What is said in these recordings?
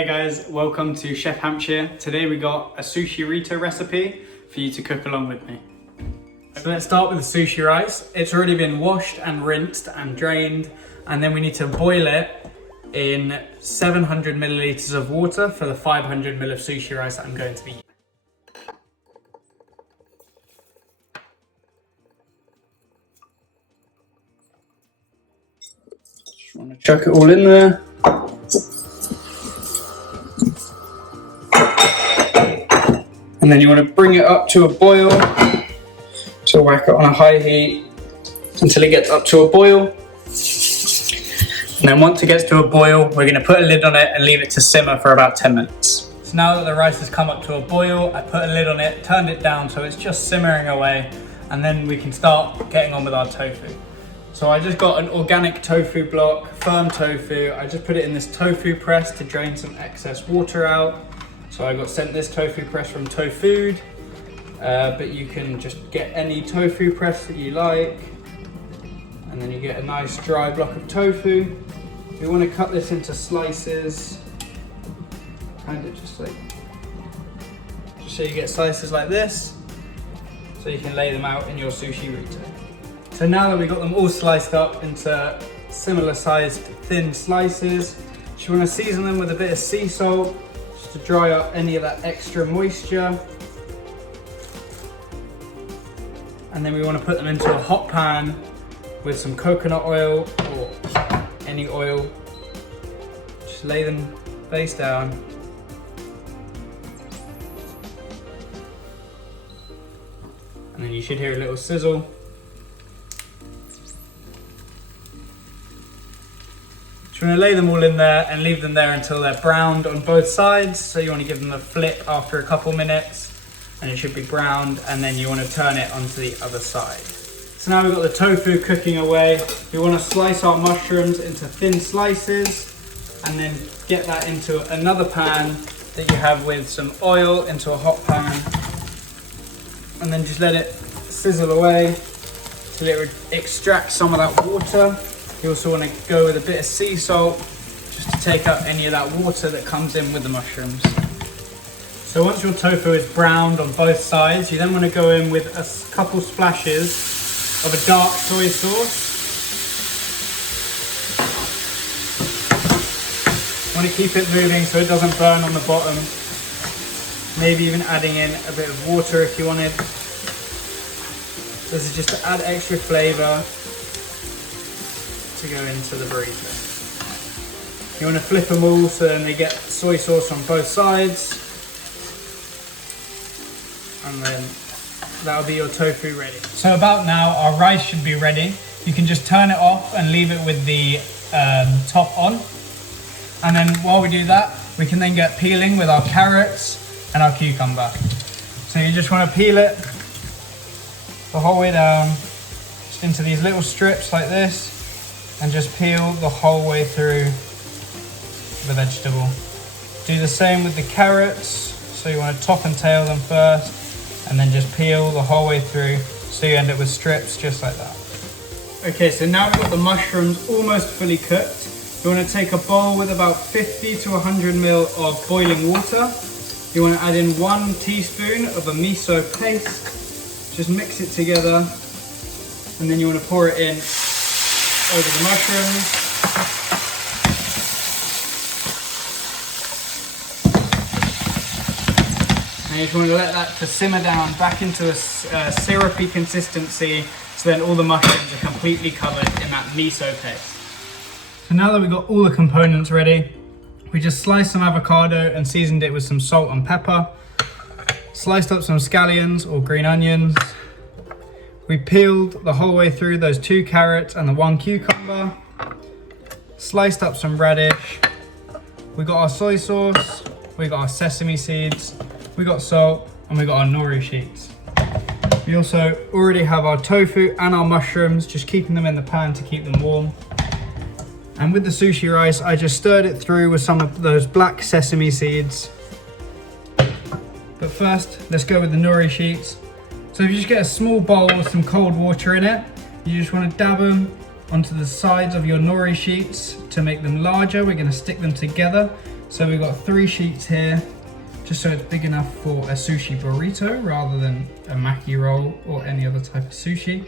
Hey guys, welcome to Chef Hampshire. Today we got a SushiRitto recipe for you to cook along with me. So let's start with the sushi rice. It's already been washed and rinsed and drained, and then we need to boil it in 700 milliliters of water for the 500 ml of sushi rice that I'm going to be using. Just want to chuck it all in there. And then you want to bring it up to a boil. So whack it on a high heat until it gets up to a boil. And then once it gets to a boil, we're going to put a lid on it and leave it to simmer for about 10 minutes. So now that the rice has come up to a boil, I put a lid on it, turned it down so it's just simmering away, and then we can start getting on with our tofu. So I just got an organic tofu block, firm tofu. I just put it in this tofu press to drain some excess water out. So I got sent this tofu press from Tofood, but you can just get any tofu press that you like. And then you get a nice dry block of tofu. We want to cut this into slices, kind of just so you get slices like this, so you can lay them out in your SushiRitto. So now that we've got them all sliced up into similar sized thin slices, you want to season them with a bit of sea salt, to dry up any of that extra moisture. And then we want to put them into a hot pan with some coconut oil or any oil. Just lay them face down. And then you should hear a little sizzle. You want to lay them all in there and leave them there until they're browned on both sides. So you want to give them a flip after a couple minutes and it should be browned, and then you want to turn it onto the other side. So now we've got the tofu cooking away. We want to slice our mushrooms into thin slices and then get that into another pan that you have with some oil into a hot pan, and then just let it sizzle away till it extracts some of that water. You also want to go with a bit of sea salt just to take out any of that water that comes in with the mushrooms. So once your tofu is browned on both sides, you then want to go in with a couple splashes of a dark soy sauce. You want to keep it moving so it doesn't burn on the bottom. Maybe even adding in a bit of water if you wanted. This is just to add extra flavour to go into the burrito. You want to flip them all so then they get soy sauce on both sides, and then that'll be your tofu ready. So about now our rice should be ready. You can just turn it off and leave it with the top on, and then while we do that we can then get peeling with our carrots and our cucumber. So you just want to peel it the whole way down just into these little strips like this, and just peel the whole way through the vegetable. Do the same with the carrots. So you want to top and tail them first, and then just peel the whole way through, so you end up with strips just like that. Okay, so now we've got the mushrooms almost fully cooked. You want to take a bowl with about 50 to 100 ml of boiling water. You want to add in 1 teaspoon of a miso paste. Just mix it together, and then you want to pour it in over the mushrooms. And you just want to let that to simmer down back into a syrupy consistency, so then all the mushrooms are completely covered in that miso paste. So now that we've got all the components ready, we just sliced some avocado and seasoned it with some salt and pepper. Sliced up some scallions or green onions. We peeled the whole way through those 2 carrots and the 1 cucumber. Sliced up some radish. We got our soy sauce, we got our sesame seeds, we got salt, and we got our nori sheets. We also already have our tofu and our mushrooms, just keeping them in the pan to keep them warm. And with the sushi rice, I just stirred it through with some of those black sesame seeds. But first, let's go with the nori sheets. So if you just get a small bowl with some cold water in it, you just want to dab them onto the sides of your nori sheets to make them larger. We're going to stick them together So we've got 3 sheets here, just so it's big enough for a sushi burrito rather than a maki roll or any other type of sushi.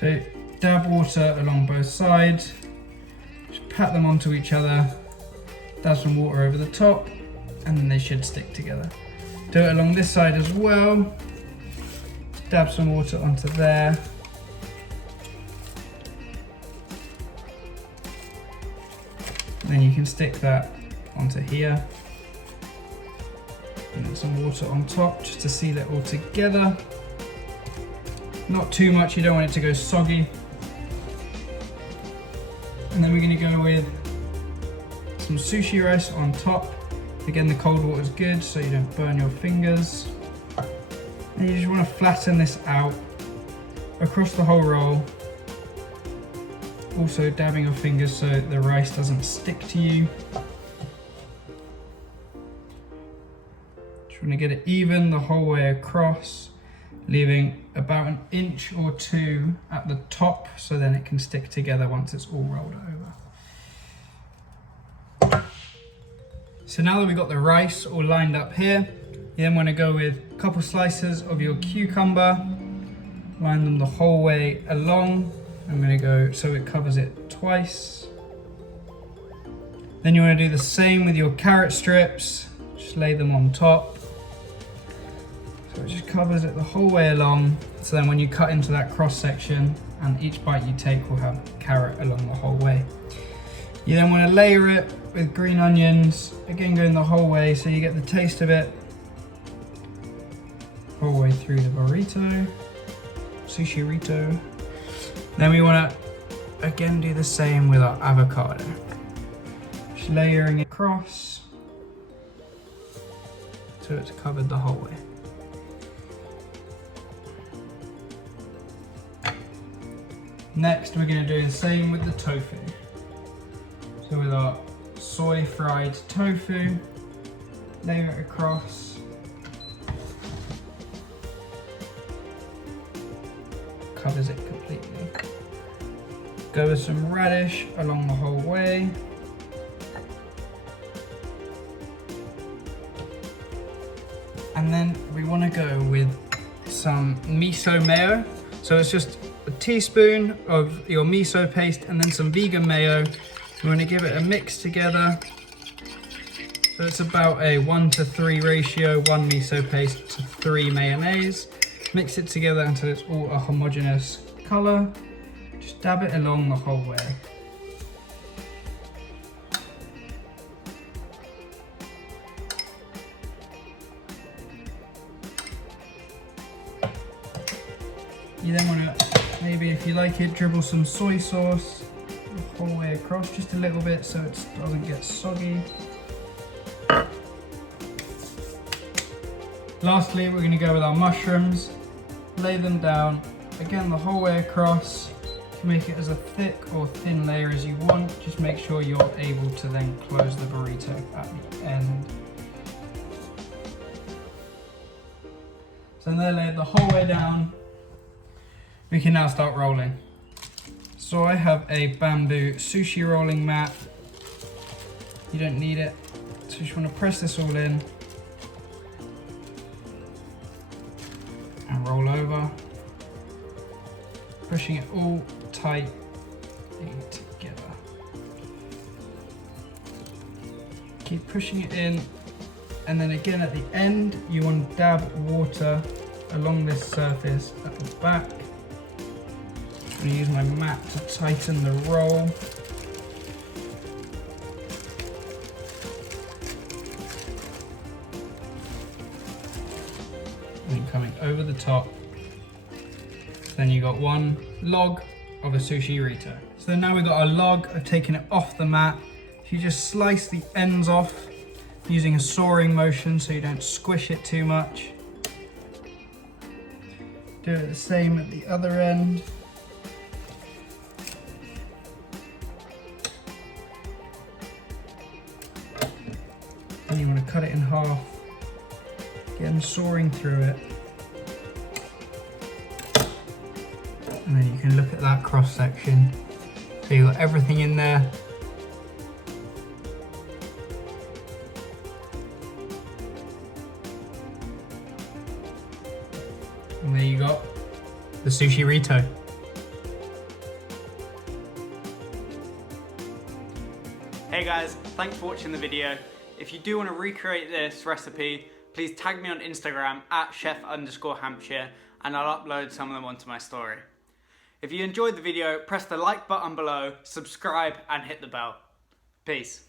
So dab water along both sides, just pat them onto each other, dab some water over the top, and then they should stick together. Do it along this side as well. Dab some water onto there. And then you can stick that onto here. And then some water on top just to seal it all together. Not too much, you don't want it to go soggy. And then we're going to go with some sushi rice on top. Again, the cold water is good so you don't burn your fingers. And you just want to flatten this out across the whole roll. Also dabbing your fingers so the rice doesn't stick to you. Just want to get it even the whole way across, leaving about 1 inch or 2 at the top so then it can stick together once it's all rolled over. So now that we've got the rice all lined up here, you then want to go with a couple slices of your cucumber, line them the whole way along. I'm going to go so it covers it twice. Then you want to do the same with your carrot strips, just lay them on top. So it just covers it the whole way along, so then when you cut into that cross section and each bite you take will have carrot along the whole way. You then want to layer it with green onions, again going the whole way so you get the taste of it whole way through the burrito, SushiRitto. Then we want to again do the same with our avocado. Just layering it across so it's covered the whole way. Next we're going to do the same with the tofu. So with our soy fried tofu, layer it across. Covers it completely. Go with some radish along the whole way. And then we want to go with some miso mayo. So it's just a teaspoon of your miso paste and then some vegan mayo. We want to give it a mix together. So it's about a 1:3 ratio, 1 miso paste to 3 mayonnaise. Mix it together until it's all a homogeneous color. Just dab it along the whole way. You then want to, maybe if you like it, dribble some soy sauce the whole way across, just a little bit so it doesn't get soggy. Lastly, we're going to go with our mushrooms. Lay them down, again the whole way across. You can make it as a thick or thin layer as you want. Just make sure you're able to then close the burrito at the end. So they're laid the whole way down. We can now start rolling. So I have a bamboo sushi rolling mat. You don't need it. So you just want to press this all in and roll over, pushing it all tight together. Keep pushing it in, and then again at the end you want to dab water along this surface at the back. I'm going to use my mat to tighten the roll. And coming over the top. Then you got one log of a SushiRitto. So now we've got our log. I've taken it off the mat. If you just slice the ends off using a sawing motion so you don't squish it too much. Do it the same at the other end. And you want to cut it in half, again sawing through it. And then you can look at that cross section. So you've got everything in there. the SushiRitto. Hey guys, thanks for watching the video. If you do want to recreate this recipe, please tag me on Instagram at chef_Hampshire and I'll upload some of them onto my story. If you enjoyed the video, press the like button below, subscribe and hit the bell. Peace.